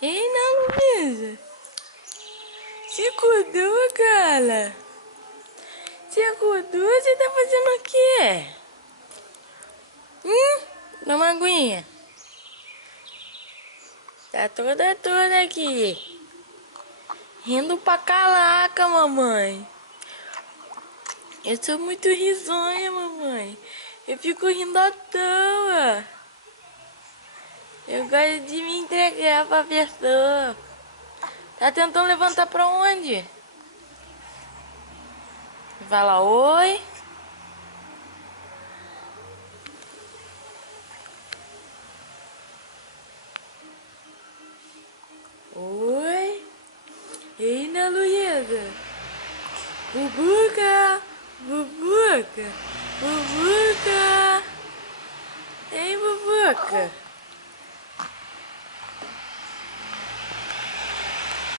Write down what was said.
Ei, não, Luísa. Se acordou, cara? Se acordou? Você tá fazendo o quê? Dá uma aguinha. Tá toda aqui. Rindo pra caraca, mamãe. Eu sou muito risonha, mamãe. Eu fico rindo à toa. Eu gosto de me entregar pra pessoa. Tá tentando levantar pra onde? Fala oi. Oi. Ei, Ana Luísa. Bubuca. Bubuca. Bubuca. Ei, Bubuca.